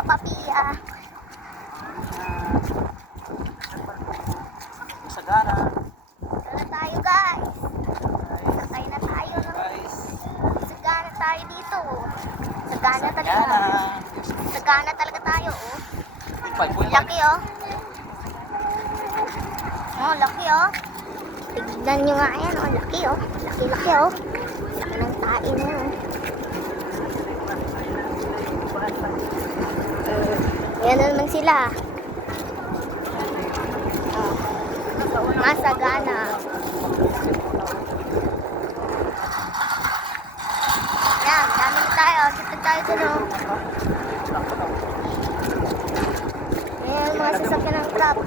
Papa Pia. Sagana. Tara tayo guys. Sakay na tayo. No? Guys. Sagana tayo dito. Sagana talaga. Sagana. Sagana talaga tayo. Oh. Pulpal. Laki oh. Oh, laki oh. Tignan nyo nga yan oh. Laki oh. Laki-laki oh. Laki ng tain mo oh. Ayan na naman sila. Oh. Masagana. Yan, dami na tayo. Sipid tayo dun oh. Ayan, mga sasakyan ng truck.